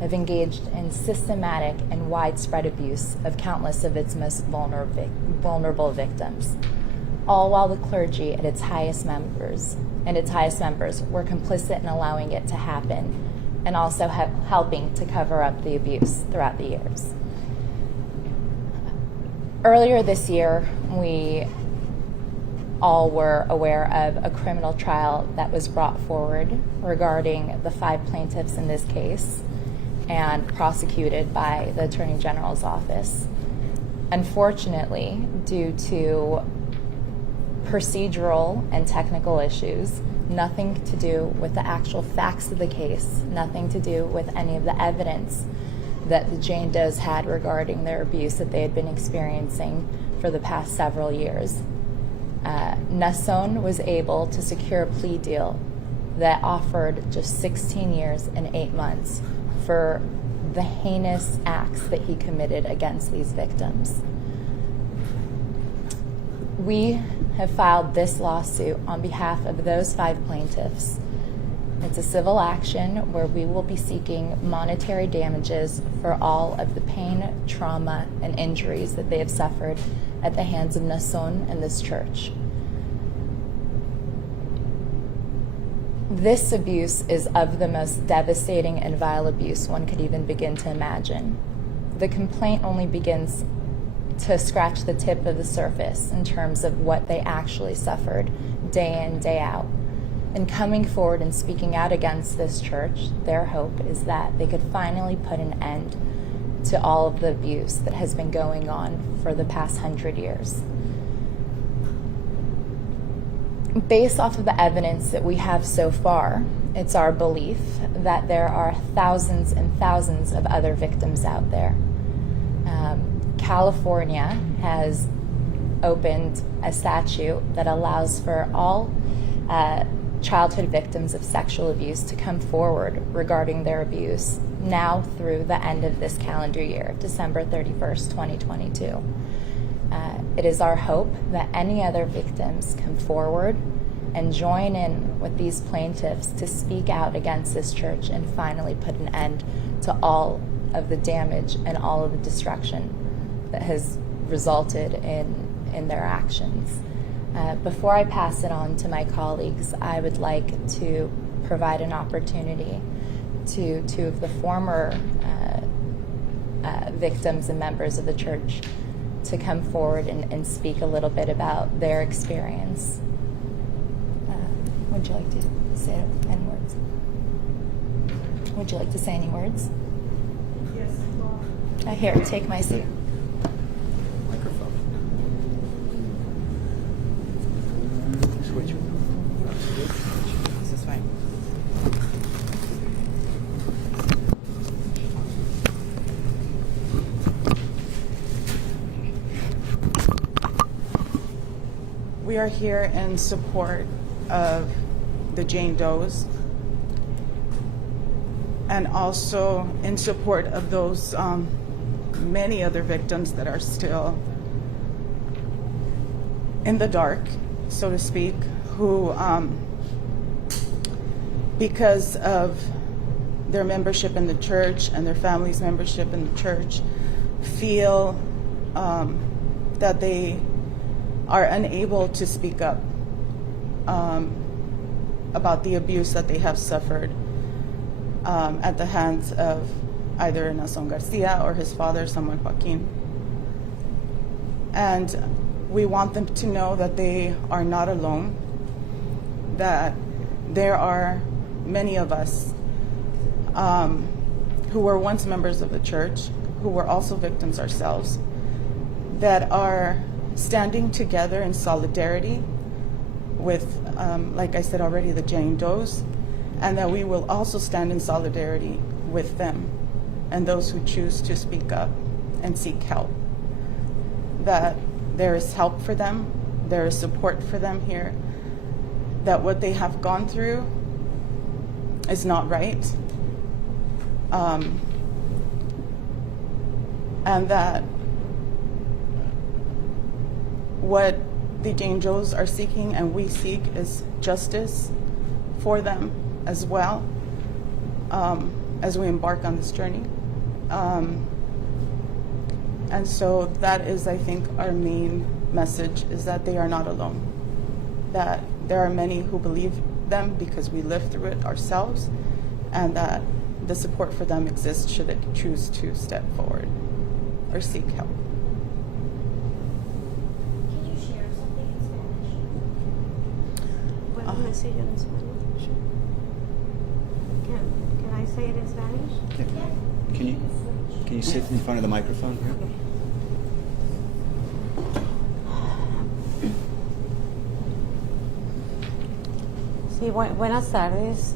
have engaged in systematic and widespread abuse of countless of its most vulnerable victims, all while the clergy and its highest members were complicit in allowing it to happen and also helping to cover up the abuse throughout the years. Earlier this year, we all were aware of a criminal trial that was brought forward regarding the 5 plaintiffs in this case and prosecuted by the Attorney General's office. Unfortunately, due to procedural and technical issues, nothing to do with the actual facts of the case, nothing to do with any of the evidence that the Jane Does had regarding their abuse that they had been experiencing for the past several years. Naasón was able to secure a plea deal that offered just 16 years and 8 months for the heinous acts that he committed against these victims. We have filed this lawsuit on behalf of those 5 plaintiffs. It's a civil action where we will be seeking monetary damages for all of the pain, trauma, and injuries that they have suffered at the hands of Naasón and this church. This abuse is of the most devastating and vile abuse one could even begin to imagine. The complaint only begins to scratch the tip of the surface in terms of what they actually suffered day in, day out. And coming forward and speaking out against this church, their hope is that they could finally put an end to all of the abuse that has been going on for the past 100 years. Based off of the evidence that we have so far, it's our belief that there are thousands and thousands of other victims out there. California has opened a statute that allows for all childhood victims of sexual abuse to come forward regarding their abuse now through the end of this calendar year, December 31st, 2022. It is our hope that any other victims come forward and join in with these plaintiffs to speak out against this church and finally put an end to all of the damage and all of the destruction that has resulted in their actions. Before I pass it on to my colleagues, I would like to provide an opportunity to 2 of the former victims and members of the church to come forward and speak a little bit about their experience. Would you like to say any words? Would you like to say any words? Yes. Here, take my seat. Microphone. Switch. This is fine. We are here in support of the Jane Does and also in support of those many other victims that are still in the dark, so to speak, who, because of their membership in the church and their family's membership in the church, feel that they are unable to speak up about the abuse that they have suffered at the hands of either Naasón García or his father, Naasón Joaquín. And we want them to know that they are not alone, that there are many of us who were once members of the church, who were also victims ourselves, that are standing together in solidarity with, like I said already, the Jane Does, and that we will also stand in solidarity with them and those who choose to speak up and seek help. That there is help for them, there is support for them here, that what they have gone through is not right, and that what the Jane Does are seeking and we seek is justice for them as well. as we embark on this journey. And so that is, I think, our main message, is that they are not alone, that there are many who believe them because we live through it ourselves, and that the support for them exists should they choose to step forward or seek help. Can you share something in Spanish? ¿Puedo decirlo en español? Can I say it in Spanish? Can you sit in front of the microphone here? Okay. Sí, buenas tardes.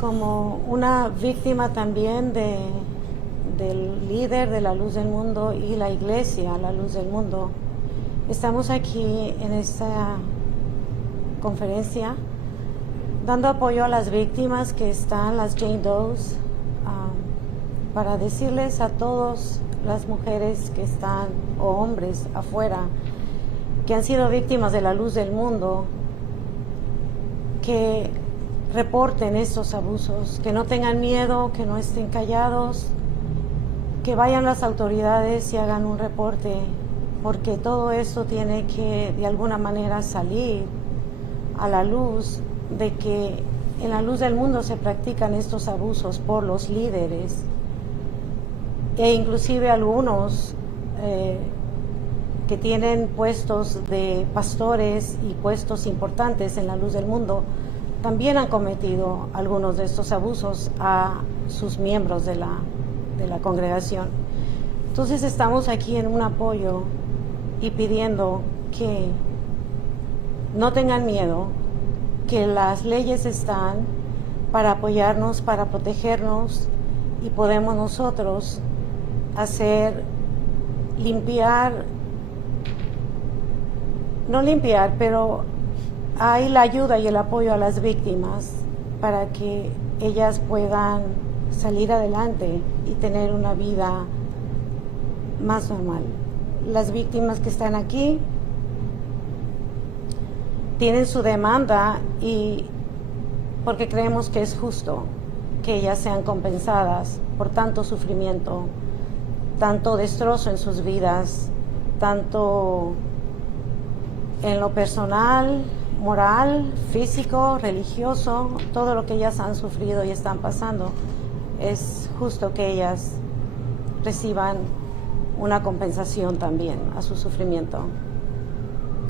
Como una víctima también del líder de la Luz del Mundo y la iglesia, la Luz del Mundo, estamos aquí en esta conferencia dando apoyo a las víctimas que están, las Jane Does, para decirles a todas las mujeres que están, o hombres afuera, que han sido víctimas de la Luz del Mundo, que reporten estos abusos, que no tengan miedo, que no estén callados, que vayan las autoridades y hagan un reporte, porque todo esto tiene que de alguna manera salir a la luz, de que en la Luz del Mundo se practican estos abusos por los líderes, e inclusive algunos que tienen puestos de pastores y puestos importantes en la Luz del Mundo también han cometido algunos de estos abusos a sus miembros de la congregación. Entonces estamos aquí en un apoyo y pidiendo que no tengan miedo, que las leyes están para apoyarnos, para protegernos, y podemos nosotros pero hay la ayuda y el apoyo a las víctimas para que ellas puedan salir adelante y tener una vida más normal. Las víctimas que están aquí tienen su demanda, y porque creemos que es justo que ellas sean compensadas por tanto sufrimiento, tanto destrozo en sus vidas, tanto en lo personal, moral, físico, religioso, todo lo que ellas han sufrido y están pasando. Es justo que ellas reciban una compensación también a su sufrimiento.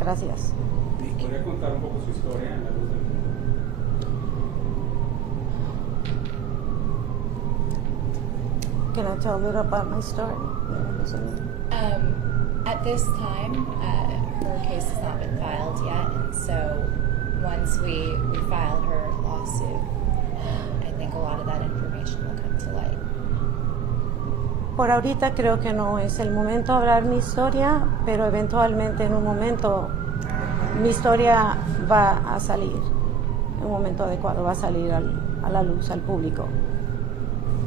Gracias. ¿Podría contar un poco su historia en la Luz del Mundo? Can I tell a little about my story? At this time, her case has not been filed yet, and so once we file her lawsuit, I think a lot of that information will come to light. Por ahorita creo que no es el momento de hablar mi historia, pero eventualmente en un momento mi historia va a salir, en un momento adecuado va a salir a la luz, al público.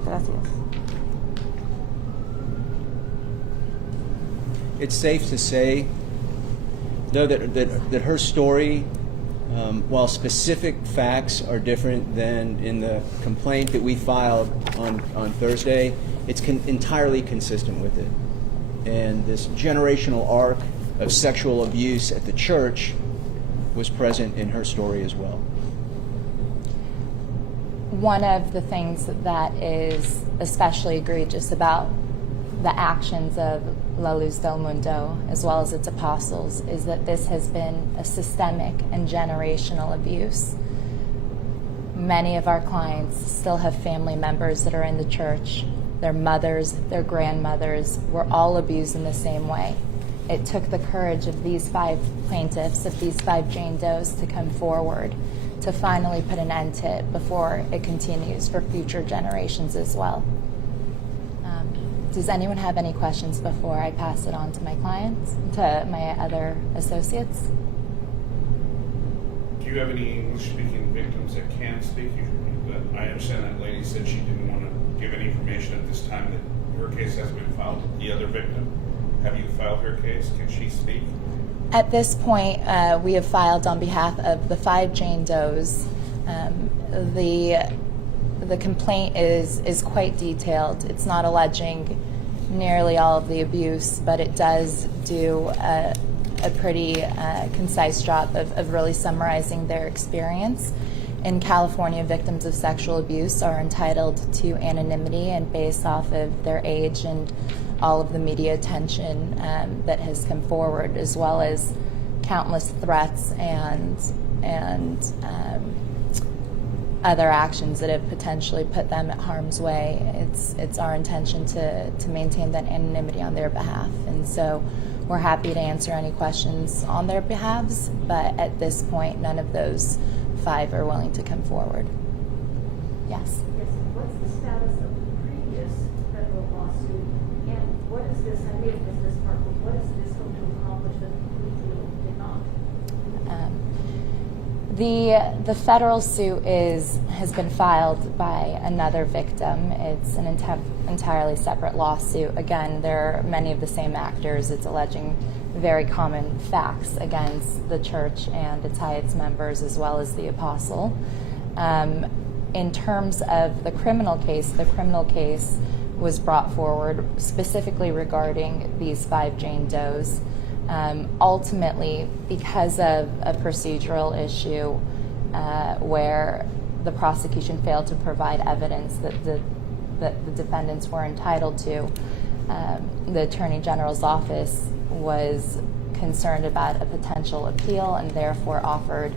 Gracias. It's safe to say, though, that her story, while specific facts are different than in the complaint that we filed on Thursday, it's entirely consistent with it. And this generational arc of sexual abuse at the church was present in her story as well. One of the things that is especially egregious about the actions of La Luz del Mundo, as well as its apostles, is that this has been a systemic and generational abuse. Many of our clients still have family members that are in the church. Their mothers, their grandmothers were all abused in the same way. It took the courage of these 5 plaintiffs, of these 5 Jane Does, to come forward to finally put an end to it before it continues for future generations as well. Does anyone have any questions before I pass it on to my clients, to my other associates? Do you have any English-speaking victims that can speak? I understand that lady said she didn't want to give any information at this time, that her case hasn't been filed. The other victim, have you filed her case? Can she speak? At this point, we have filed on behalf of the 5 Jane Does. The the complaint is quite detailed. It's not alleging nearly all of the abuse, but it does do a pretty concise job of really summarizing their experience. In California, victims of sexual abuse are entitled to anonymity, and based off of their age and all of the media attention that has come forward, as well as countless threats and other actions that have potentially put them at harm's way. It's our intention to maintain that anonymity on their behalf, and so we're happy to answer any questions on their behalves, but at this point none of those 5 are willing to come forward. Yes. Yes, what's the status of the previous federal lawsuit, and what is this, I may have missed this part, but what is this going to accomplish that the plea deal did not? The federal suit has been filed by another victim. It's an entirely separate lawsuit. Again, there are many of the same actors. It's alleging very common facts against the church and its highest members, as well as the apostle. In terms of the criminal case was brought forward specifically regarding these 5 Jane Does. Ultimately, because of a procedural issue where the prosecution failed to provide evidence that the defendants were entitled to, the Attorney General's office was concerned about a potential appeal and therefore offered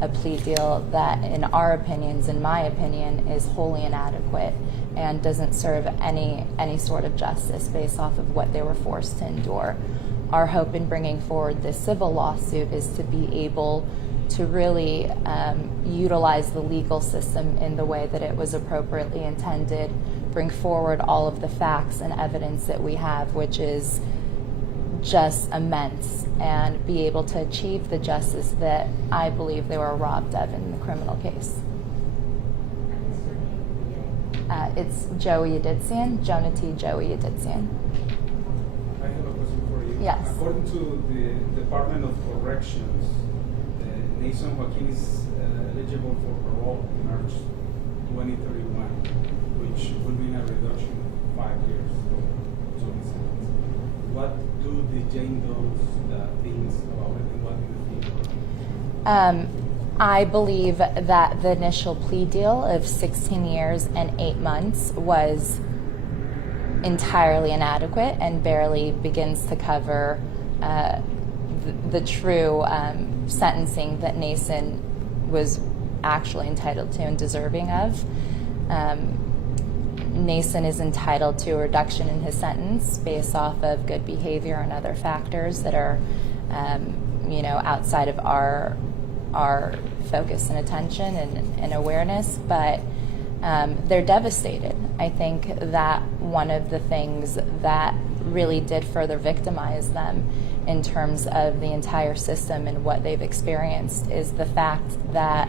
a plea deal that, in our opinions, in my opinion, is wholly inadequate and doesn't serve any sort of justice based off of what they were forced to endure. Our hope in bringing forward this civil lawsuit is to be able to really utilize the legal system in the way that it was appropriately intended, bring forward all of the facts and evidence that we have, which is just immense, and be able to achieve the justice that I believe they were robbed of in the criminal case. And what's your name in the beginning? It's Joey Yedidzian, Jonah T. Joey Yedidzian. I have a question for you. Yes. According to the Department of Corrections, Naasón Joaquín is eligible for parole in March 2031, which would mean a reduction of 5 years to his sentence. What do the Jane Does things about it, and what do you think? I believe that the initial plea deal of 16 years and 8 months was entirely inadequate and barely begins to cover the true sentencing that Naasón was actually entitled to and deserving of. Naasón is entitled to a reduction in his sentence based off of good behavior and other factors that are, outside of our focus and attention and awareness, but they're devastated. I think that one of the things that really did further victimize them in terms of the entire system and what they've experienced is the fact that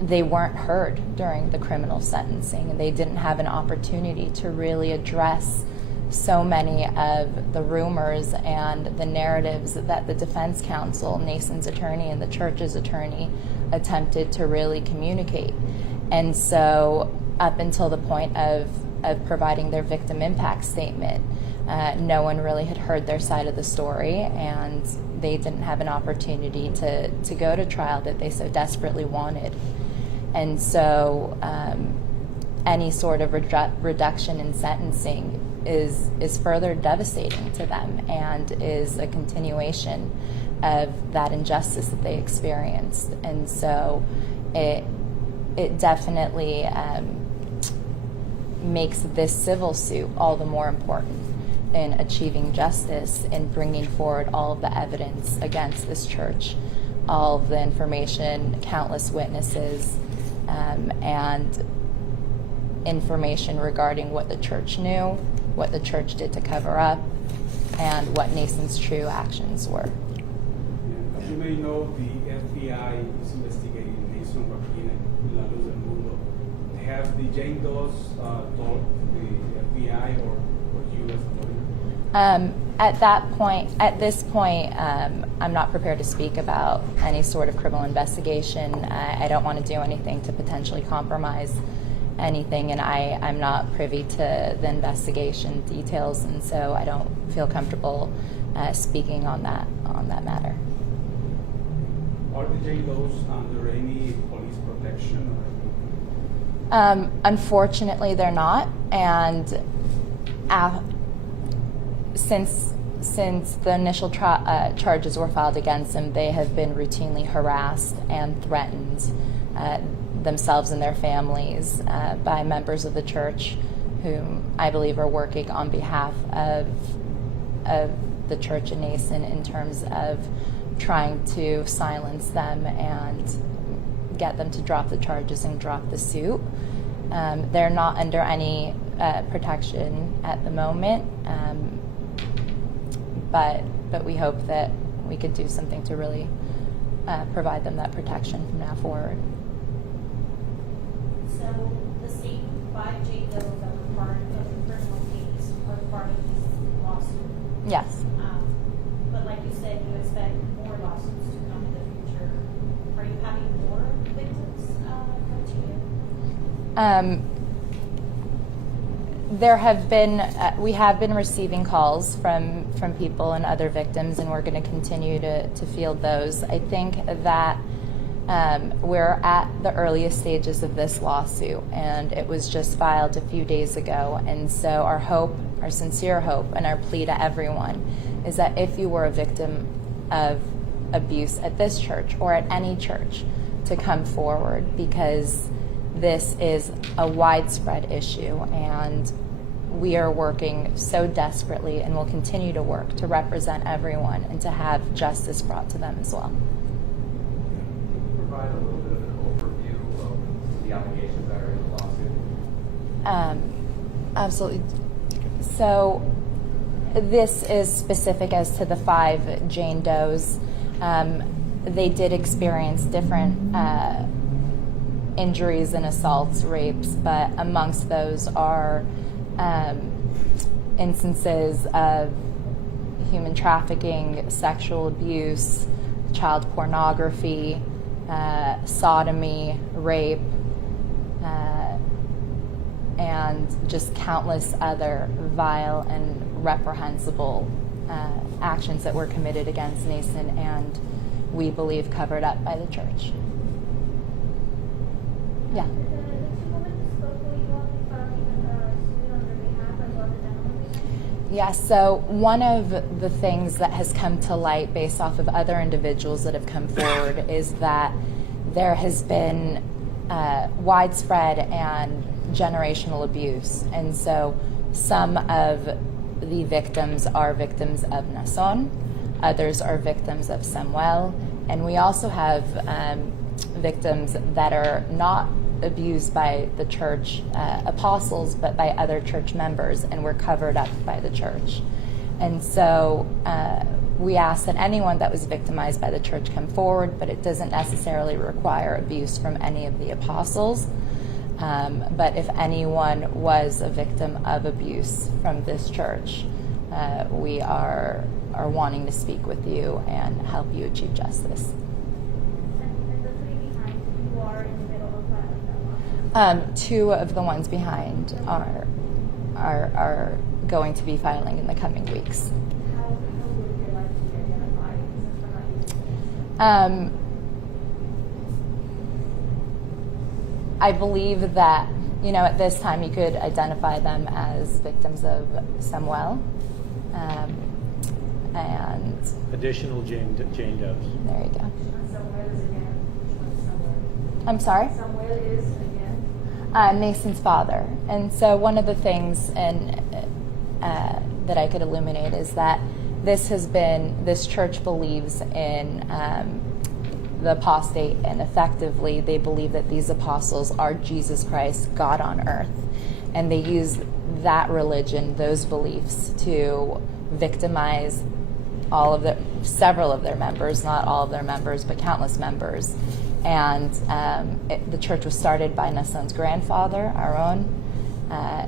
they weren't heard during the criminal sentencing, and they didn't have an opportunity to really address so many of the rumors and the narratives that the defense counsel, Naasón's attorney, and the church's attorney attempted to really communicate. And so up until the point of providing their victim impact statement, no one really had heard their side of the story, and they didn't have an opportunity to go to trial that they so desperately wanted. And so any sort of reduction in sentencing is further devastating to them and is a continuation of that injustice that they experienced. And so it definitely makes this civil suit all the more important in achieving justice and bringing forward all of the evidence against this church, all of the information, countless witnesses, and information regarding what the church knew, what the church did to cover up, and what Naasón's true actions were. As you may know, the FBI is investigating Naasón Joaquín and Luz del Mundo. Have the Jane Does told the FBI or you as a lawyer? At this point, I'm not prepared to speak about any sort of criminal investigation. I don't want to do anything to potentially compromise anything, and I'm not privy to the investigation details, and so I don't feel comfortable speaking on that matter. Are the Jane Does under any police protection? Unfortunately, they're not, and since the initial charges were filed against them, they have been routinely harassed and threatened, themselves and their families, by members of the church, whom I believe are working on behalf of the church in Naasón in terms of trying to silence them and get them to drop the charges and drop the suit. They're not under any protection at the moment, but we hope that we could do something to really provide them that protection from now forward. So the same 5 Jane Does that were part of the criminal case are part of this lawsuit. Yes. But like you said, you expect more lawsuits to come in the future. Are you having more victims come to you? There have been, we have been receiving calls from people and other victims, and we're going to continue to field those. I think that we're at the earliest stages of this lawsuit, and it was just filed a few days ago. And so our hope, our sincere hope, and our plea to everyone is that if you were a victim of abuse at this church or at any church, to come forward, because this is a widespread issue, and we are working so desperately and will continue to work to represent everyone and to have justice brought to them as well. Can you provide a little bit of an overview of the allegations that are in the lawsuit? Absolutely. So this is specific as to the 5 Jane Does. They did experience different injuries and assaults, rapes, but amongst those are instances of human trafficking, sexual abuse, child pornography, sodomy, rape, and just countless other vile and reprehensible actions that were committed against Naasón, and we believe covered up by the church. Yeah. The 2 women who spoke, will you all be filing a suit on their behalf as well as the gentleman's behalf? Yes, so one of the things that has come to light based off of other individuals that have come forward is that there has been widespread and generational abuse. And so some of the victims are victims of Naasón, others are victims of Samuel, and we also have victims that are not abused by the church apostles, but by other church members, and were covered up by the church. And so we ask that anyone that was victimized by the church come forward, but it doesn't necessarily require abuse from any of the apostles. But if anyone was a victim of abuse from this church, we are wanting to speak with you and help you achieve justice. And the 3 behind, you are in the middle of that lawsuit? 2 of the ones behind are going to be filing in the coming weeks. How would you like to be identified since we're not using it? I believe that, at this time you could identify them as victims of Samuel. And additional Jane Does. there you go. Somewhere is again. Somewhere. I'm sorry? Somewhere is again. Naasón's father. And so one of the things that I could illuminate is that this church believes in the apostate, and effectively they believe that these apostles are Jesus Christ, God on earth. And they use that religion, those beliefs, to victimize several of their members, not all of their members, but countless members. And the church was started by Naasón's grandfather, Aaron.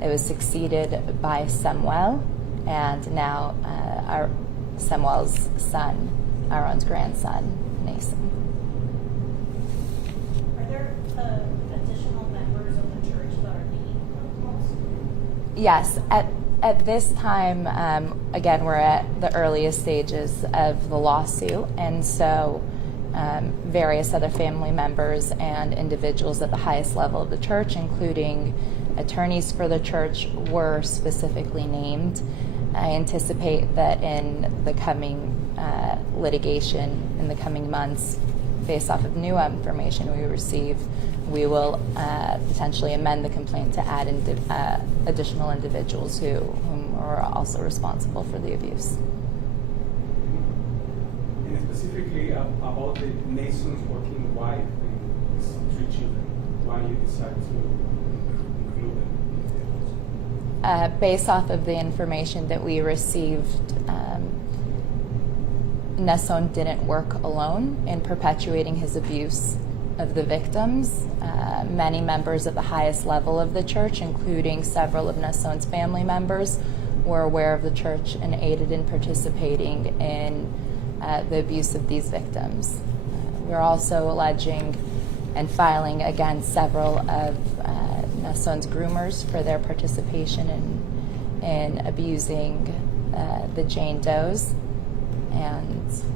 It was succeeded by Samuel, and now Samuel's son, Aaron's grandson, Naasón. Are there additional members of the church that are Yes, at this time, again, we're at the earliest stages of the lawsuit, and so various other family members and individuals at the highest level of the church, including attorneys for the church, were specifically named. I anticipate that in the coming litigation, in the coming months, based off of new information we receive, we will potentially amend the complaint to add additional individuals whom are also responsible for the abuse. And specifically about the Naasón Joaquín wife and his 3 children, why you decide to include them? Based off of the information that we received, Naasón didn't work alone in perpetuating his abuse of the victims. Many members at the highest level of the church, including several of Naasón's family members, were aware of the church and aided in participating in the abuse of these victims. We're also alleging and filing against several of Naasón's groomers for their participation in abusing the Jane Does. And just so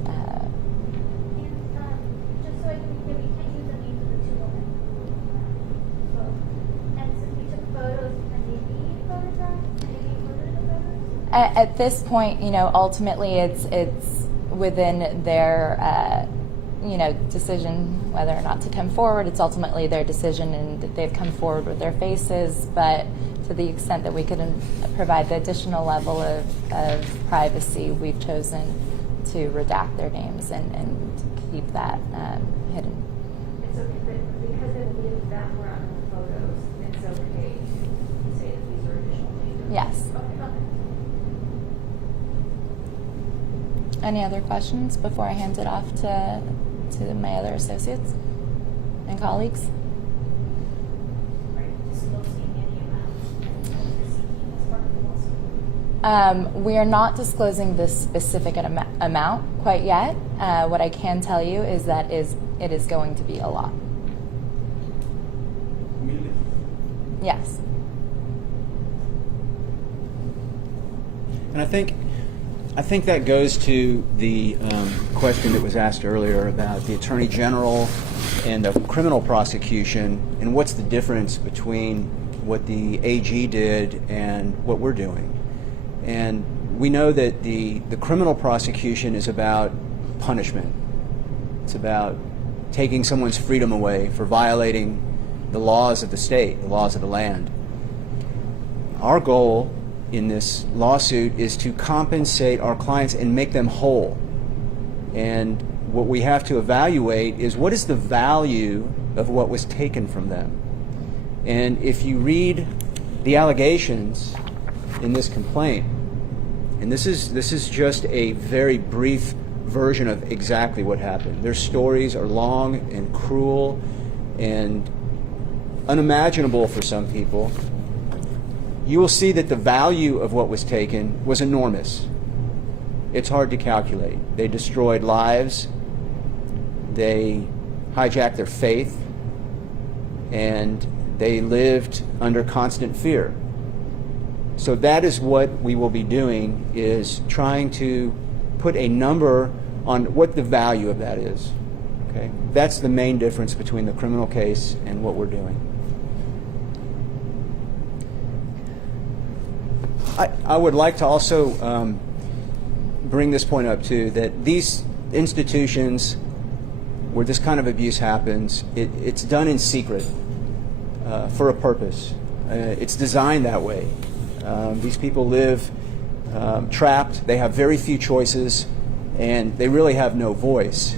I can be clear, we can't use the names of the 2 women. And since we took photos, can they be photographed? Can they be included in the photos? at this point, ultimately it's within their decision whether or not to come forward. It's ultimately their decision, and they've come forward with their faces. But to the extent that we could provide the additional level of privacy, we've chosen to redact their names and keep that hidden. It's okay, but because they will be in the background of the photos, it's okay to say that these are additional data? Yes. Okay. Any other questions before I hand it off to my other associates and colleagues? Are you disclosing any amounts that you're seeking as part of the lawsuit? We are not disclosing this specific amount quite yet. What I can tell you is that it is going to be a lot. Million? Yes. And I think that goes to the question that was asked earlier about the Attorney General and the criminal prosecution, and what's the difference between what the AG did and what we're doing. And we know that the criminal prosecution is about punishment. It's about taking someone's freedom away for violating the laws of the state, the laws of the land. Our goal in this lawsuit is to compensate our clients and make them whole. And what we have to evaluate is what is the value of what was taken from them. And if you read the allegations in this complaint, and this is just a very brief version of exactly what happened. Their stories are long and cruel and unimaginable for some people. You will see that the value of what was taken was enormous. It's hard to calculate. They destroyed lives, they hijacked their faith, and they lived under constant fear. So that is what we will be doing, is trying to put a number on what the value of that is. Okay? That's the main difference between the criminal case and what we're doing. I would like to also bring this point up too, that these institutions where this kind of abuse happens, it's done in secret for a purpose. It's designed that way. These people live trapped, they have very few choices, and they really have no voice.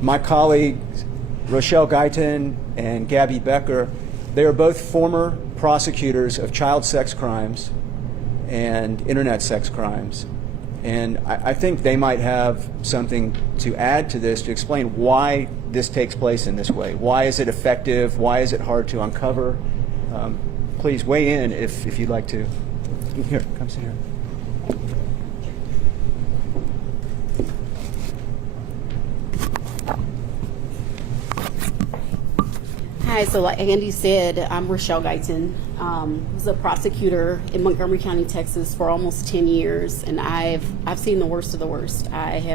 My colleagues, Rochelle Guyton and Gabby Becker, they are both former prosecutors of child sex crimes and internet sex crimes. And I think they might have something to add to this to explain why this takes place in this way. Why is it effective? Why is it hard to uncover? Please weigh in if you'd like to. Here, come sit here. Hi, Hi, so like Andy said, I'm Rochelle Guyton. I was a prosecutor in Montgomery County, Texas for almost 10 years, and I've seen the worst of the worst. I've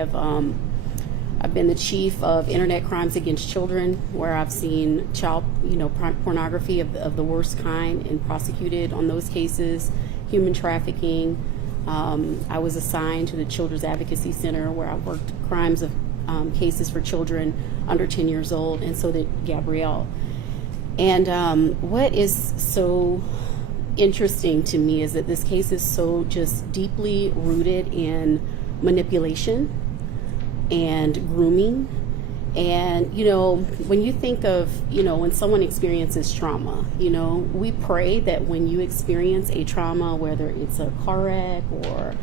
been the chief of internet crimes against children, where I've seen child, pornography of the worst kind and prosecuted on those cases, human trafficking. I was assigned to the Children's Advocacy Center, where I worked crimes of cases for children under 10 years old, and so did Gabrielle. And what is so interesting to me is that this case is so just deeply rooted in manipulation and grooming. And, when you think of, when someone experiences trauma, we pray that when you experience a trauma, whether it's a car wreck or,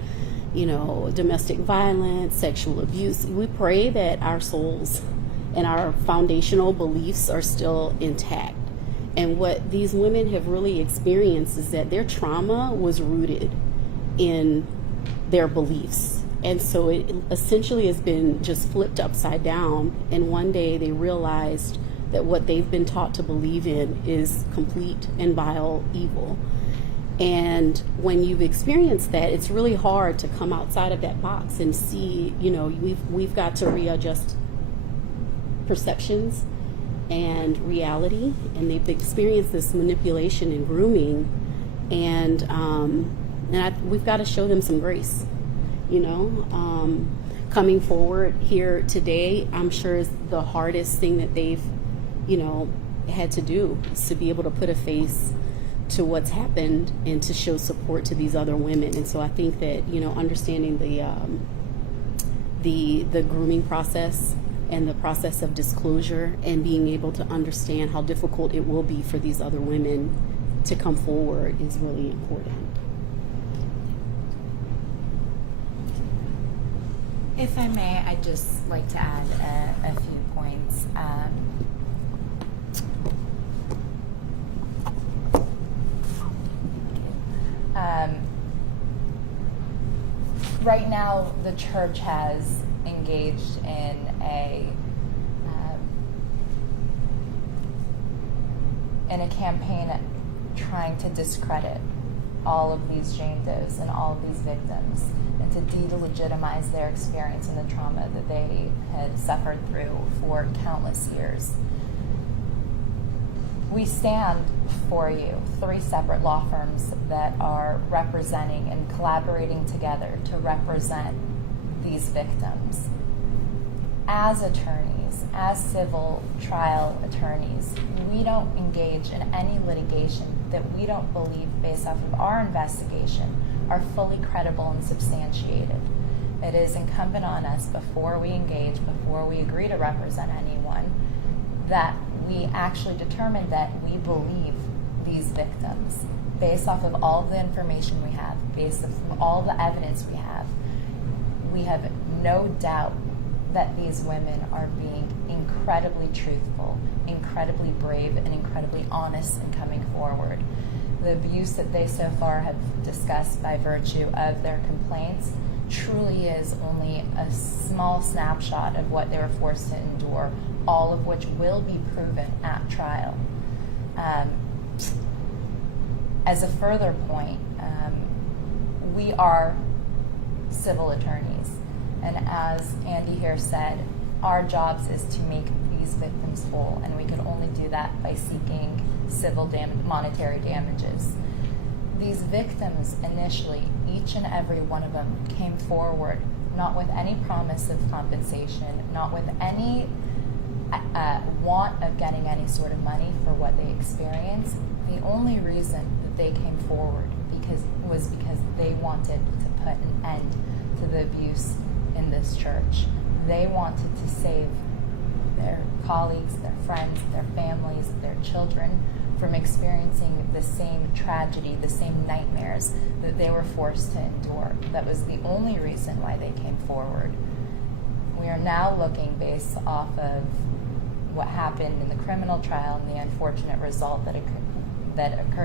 domestic violence, sexual abuse, we pray that our souls and our foundational beliefs are still intact. And what these women have really experienced is that their trauma was rooted in their beliefs. And so it essentially has been just flipped upside down. And one day they realized that what they've been taught to believe in is complete and vile evil. And when you've experienced that, it's really hard to come outside of that box and see, we've got to readjust perceptions and reality, and they've experienced this manipulation and grooming, and we've got to show them some grace. Coming forward here today, I'm sure is the hardest thing that they've, had to do, is to be able to put a face to what's happened and to show support to these other women. And so I think that, understanding the grooming process and the process of disclosure, and being able to understand how difficult it will be for these other women to come forward is really important. If I may, I'd just like to add a few points. Right now, the church has engaged in a campaign trying to discredit all of these Jane Does and all of these victims, and to delegitimize their experience and the trauma that they had suffered through for countless years. We stand for you, 3 separate law firms that are representing and collaborating together to represent these victims. As attorneys, as civil trial attorneys, we don't engage in any litigation that we don't believe, based off of our investigation, are fully credible and substantiated. It is incumbent on us, before we engage, before we agree to represent anyone, that we actually determine that we believe these victims based off of all of the information we have, based off of all the evidence we have. We have no doubt that these women are being incredibly truthful, incredibly brave, and incredibly honest in coming forward. The abuse that they so far have discussed by virtue of their complaints truly is only a small snapshot of what they were forced to endure, all of which will be proven at trial. As a further point, we are civil attorneys, and as Andy here said, our jobs is to make these victims whole, and we can only do that by seeking civil monetary damages. These victims initially, each and every one of them, came forward not with any promise of compensation, not with any want of getting any sort of money for what they experienced. The only reason that they came forward was because they wanted to put an end to the abuse in this church. They wanted to save their colleagues, their friends, their families, their children from experiencing the same tragedy, the same nightmares that they were forced to endure. That was the only reason why they came forward. We are now looking, based off of what happened in the criminal trial and the unfortunate result that occurred